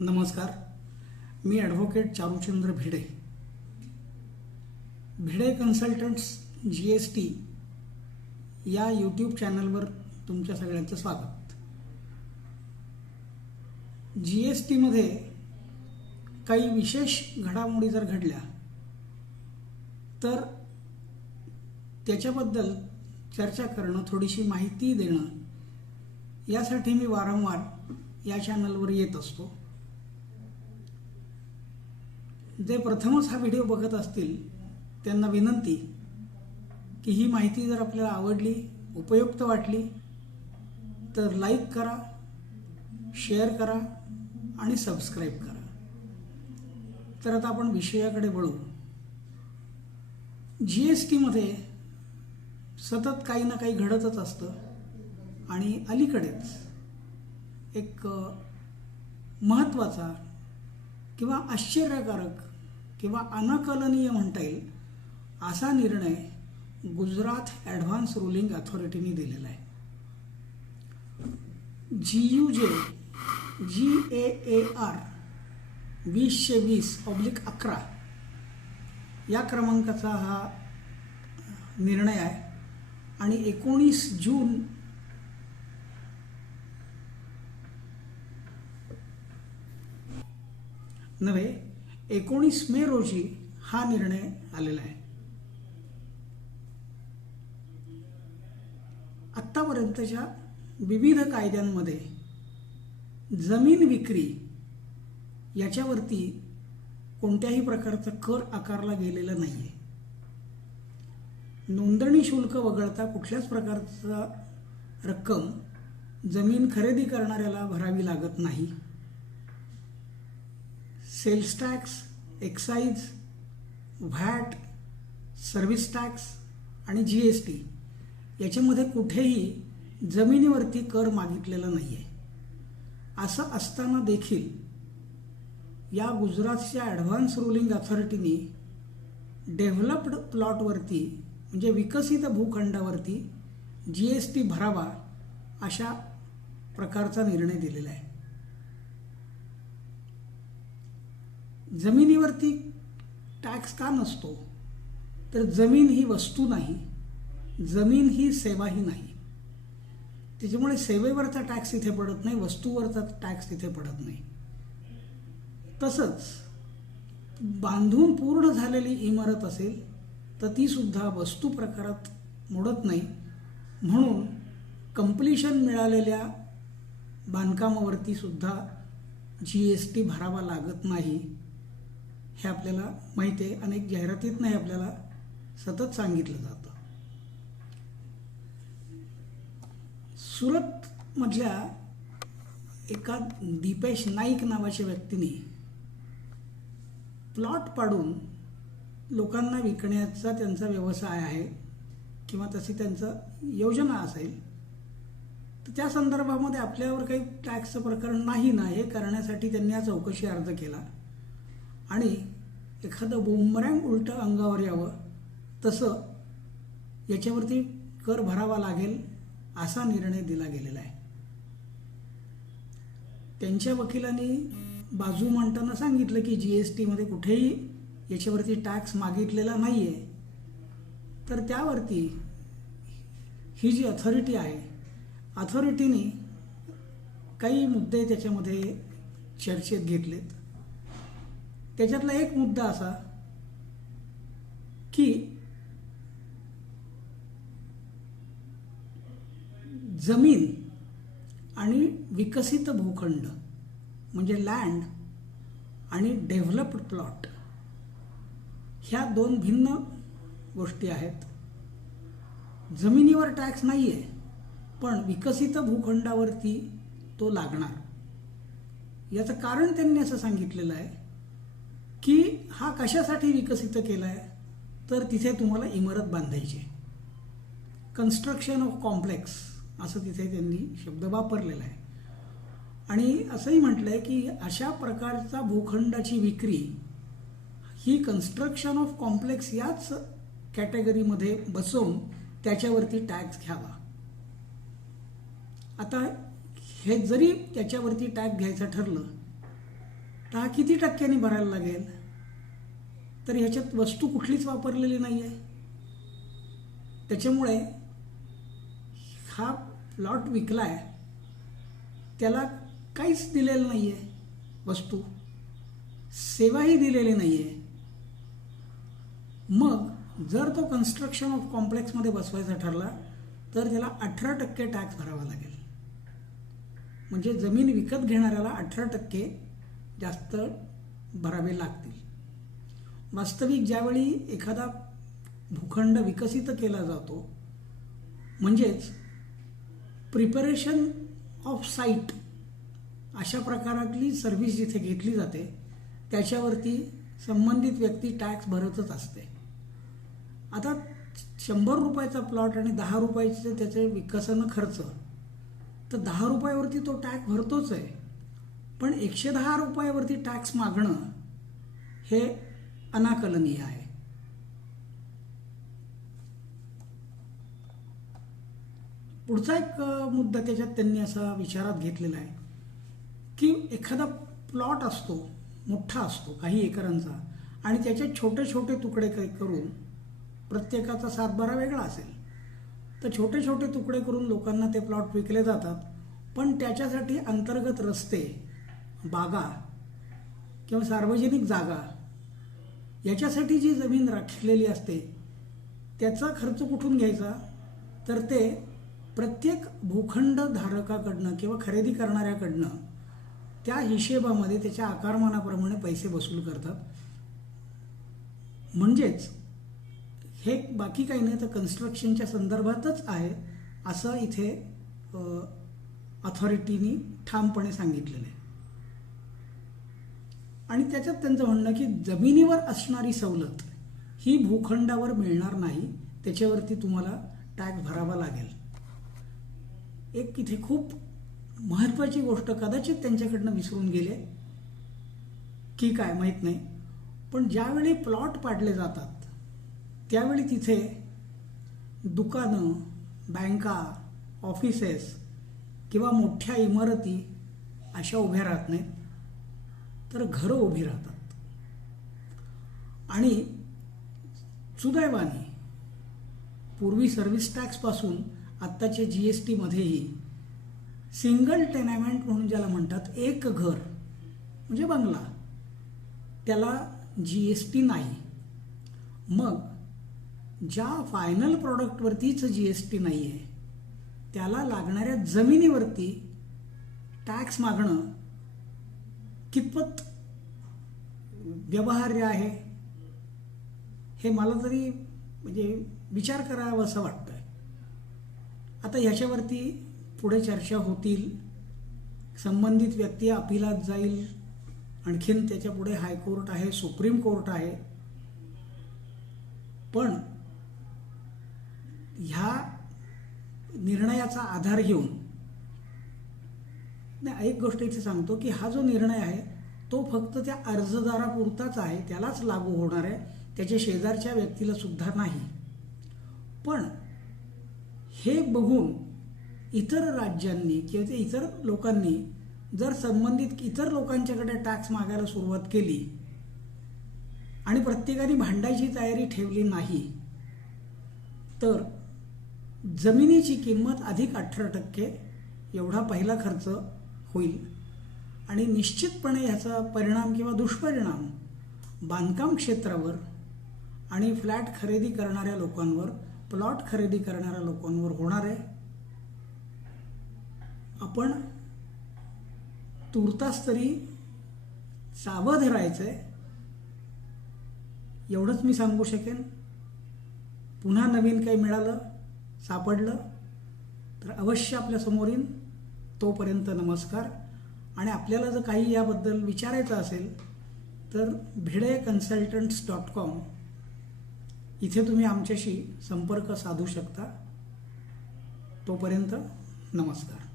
नमस्कार. मी advocate Charuchandra Bhide, Bhide consultants GST या यूट्यूब चॅनलवर तुमच्या सगळ्यांचं स्वागत. GSTमध्ये काही विशेष घडामोडी जर घडल्या तर त्याच्याबद्दल चर्चा करणं, थोडीशी माहिती देणं यासाठी मी वारंवार या चॅनलवर येत असतो. जे प्रथमच हा व्हिडिओ बघत असतील त्यांना विनंती की ही माहिती जर आपल्याला आवडली, उपयुक्त वाटली तर लाईक करा, शेअर करा आणि सबस्क्राईब करा. तर आता आपण विषयाकडे वळू. GSTमध्ये सतत काही ना काही घडतच असतं आणि अलीकडेच एक महत्त्वाचा किंवा आश्चर्यकारक किंवा अनाकलनीय म्हणता येईल असा निर्णय गुजरात ॲडव्हान्स रूलिंग अथॉरिटीने दिलेला आहे. GAAR 20/20/11 या क्रमांकाचा हा निर्णय आहे आणि 19 जून नव्हे 19 मे रोजी हा निर्णय आलेला आहे. आत्तापर्यंतच्या विविध कायद्यांमध्ये जमीन विक्री याच्यावरती कोणत्याही प्रकारचा कर आकारला गेलेला नाही आहे. नोंदणी शुल्क वगळता कुठल्याच प्रकारचा रक्कम जमीन खरेदी करणाऱ्याला भरावी लागत नाही. Sales tax, excise, VAT, service tax आणि GST याच्यामध्ये कुठेही जमिनीवरती कर मागितलेला नाही आहे. असं असताना देखील या गुजरातच्या ॲडव्हान्स रूलिंग अथॉरिटीने डेव्हलप्ड प्लॉटवरती म्हणजे विकसित भूखंडावरती GST भरावा अशा प्रकारचा निर्णय दिलेला आहे. जमिनीवरती टॅक्स का नसतो? तर जमीन ही वस्तू नाही, जमीन ही सेवाही नाही. त्याच्यामुळे सेवेवरचा टॅक्स इथे पडत नाही, वस्तूवरचा टॅक्स तिथे पडत नाही. तसंच बांधून पूर्ण झालेली इमारत असेल तर ती सुद्धा वस्तू प्रकारात मोडत नाही. म्हणून कंप्लिशन मिळालेल्या बांधकामावरती सुद्धा GST भरावा लागत नाही. हे आपल्याला माहिती आहे, अनेक जाहिरातीत नाही आपल्याला सतत सांगितलं जातं. सुरतमधल्या एका दीपेश नाईक नावाच्या व्यक्तीने प्लॉट पाडून लोकांना विकण्याचा त्यांचा व्यवसाय आहे किंवा तशी त्यांचं योजना असेल तर त्या संदर्भामध्ये आपल्यावर काही टॅक्सचं प्रकरण नाही ना हे करण्यासाठी त्यांनी हा चौकशी अर्ज केला आणि एखादं बुमरँग उलटं अंगावर यावं तसं याच्यावरती कर भरावा लागेल असा निर्णय दिला गेलेला आहे. त्यांच्या वकिलांनी बाजू मांडताना सांगितलं की GSTमध्ये कुठेही याच्यावरती टॅक्स मागितलेला नाही आहे. तर त्यावरती ही जी अथॉरिटी आहे, अथॉरिटीने काही मुद्दे त्याच्यामध्ये चर्चेत घेतलेत. त्याच्यातला एक मुद्दा असा की जमीन आणि विकसित भूखंड म्हणजे लँड आणि डेव्हलप्ड प्लॉट ह्या दोन भिन्न गोष्टी आहेत. जमिनीवर टॅक्स नाही आहे पण विकसित भूखंडावरती तो लागणार. याचं कारण त्यांनी असं सांगितलेलं आहे की हा कशासाठी विकसित केला आहे तर तिथे तुम्हाला इमारत बांधायची, कन्स्ट्रक्शन ऑफ कॉम्प्लेक्स असं तिथे त्यांनी शब्द वापरलेला आहे. आणि असंही म्हटलं आहे की अशा प्रकारचा भूखंडाची विक्री ही कन्स्ट्रक्शन ऑफ कॉम्प्लेक्स याच कॅटेगरीमध्ये बसवून त्याच्यावरती टॅक्स घ्यावा. आता हे जरी त्याच्यावरती टॅक्स घ्यायचं ठरलं तर हा किती टक्क्यांनी भरायला लागेल? तर ह्याच्यात वस्तू कुठलीच वापरलेली नाही आहे. त्याच्यामुळे हा प्लॉट विकला आहे त्याला काहीच दिलेलं नाही आहे, वस्तू सेवाही दिलेली नाही आहे. मग जर तो कन्स्ट्रक्शन ऑफ कॉम्प्लेक्समध्ये बसवायचा ठरला तर त्याला 18% टॅक्स भरावा लागेल. म्हणजे जमीन विकत घेणाऱ्याला 18% जास्त भरावे लागतील. वास्तविक ज्यावेळी एखादा भूखंड विकसित केला जातो म्हणजेच प्रिपरेशन ऑफ साईट अशा प्रकारातली सर्व्हिस जिथे घेतली जाते त्याच्यावरती संबंधित व्यक्ती टॅक्स भरतच असते. आता 100 रुपयाचा प्लॉट आणि 10 रुपयाचे त्याचे विकसन खर्च, तर 10 रुपयावरती तो टॅक्स भरतोच आहे. पण 110 रुपयावरती टॅक्स मागणं हे अनाकलनीय आहे. पुढचा एक मुद्दा त्याच्यात त्यांनी असा विचारात घेतलेला आहे की एखादा प्लॉट असतो, मोठा असतो काही एकरांचा, आणि त्याचे छोटे छोटे तुकडे करून प्रत्येकाचा सातबारा वेगळा असेल तर छोटे छोटे तुकडे करून लोकांना ते प्लॉट विकले जातात. पण त्याच्यासाठी अंतर्गत रस्ते, बागा किंवा सार्वजनिक जागा याच्यासाठी जी जमीन राखलेली असते त्याचा खर्च कुठून घ्यायचा? तर ते प्रत्येक भूखंड धारकाकडनं किंवा खरेदी करणाऱ्याकडनं त्या हिशेबामध्ये त्याच्या आकारमानाप्रमाणे पैसे वसूल करतात. म्हणजेच हे बाकी काही नाही तर कन्स्ट्रक्शनच्या संदर्भातच आहे असं इथे अथॉरिटीनी ठामपणे सांगितलेलं आहे. आणि त्याच्यात त्यांचं म्हणणं की जमिनीवर असणारी सवलत ही भूखंडावर मिळणार नाही, त्याच्यावरती तुम्हाला टॅक्स भरावा लागेल. एक इथे खूप महत्त्वाची गोष्ट कदाचित त्यांच्याकडनं विसरून गेले की काय माहीत नाही, पण ज्यावेळी प्लॉट पाडले जातात त्यावेळी तिथे दुकानं, बँका, ऑफिसेस किंवा मोठ्या इमारती अशा उभ्या राहत नाहीत, तर घरं उभी राहतात. आणि सुदैवाने पूर्वी सर्व्हिस टॅक्सपासून आत्ताच्या GSTमध्येही सिंगल टेनामेंट म्हणून ज्याला म्हणतात, एक घर म्हणजे बंगला, त्याला GST नाही. मग ज्या फायनल प्रॉडक्टवरतीच GST नाही आहे त्याला लागणाऱ्या जमिनीवरती टॅक्स मागणं कितपत व्यवहार्य आहे हे मला तरी म्हणजे विचार करावा असं वाटतं. आता ह्याच्यावरती पुढे चर्चा होतील, संबंधित व्यक्ती अपिलात जाईल, आणखीन त्याच्या पुढे हायकोर्ट आहे, सुप्रीम कोर्ट आहे. पण ह्या निर्णयाचा आधार घेऊन एक गोष्ट इथे सांगतो की हा जो निर्णय आहे तो फक्त त्या अर्जदारापुरताच आहे, त्यालाच लागू होणार आहे, त्याच्या शेजारच्या व्यक्तीला सुद्धा नाही. पण हे बघून इतर राज्यांनी किंवा इतर लोकांनी जर संबंधित इतर लोकांच्याकडे टॅक्स मागायला सुरुवात केली आणि प्रत्येकाने भांडायची तयारी ठेवली नाही तर जमिनीची किंमत अधिक 18% एवढा पहिला खर्च होईल. आणि निश्चितपणे ह्याचा परिणाम किंवा दुष्परिणाम बांधकाम क्षेत्रावर आणि फ्लॅट खरेदी करणाऱ्या लोकांवर, प्लॉट खरेदी करणाऱ्या लोकांवर होणार आहे. आपण तुर्तास तरी सावध राहायचंय एवढंच मी सांगू शकेन. पुन्हा नवीन काही मिळालं, सापडलं तर अवश्य आपल्या समोर येईन. तोपर्यंत नमस्कार. आणि आपल्याला जर काही याबद्दल विचारायचं असेल तर भिडेकन्सल्टंट्स.com इथे तुम्ही आमच्याशी संपर्क साधू शकता. तोपर्यंत नमस्कार.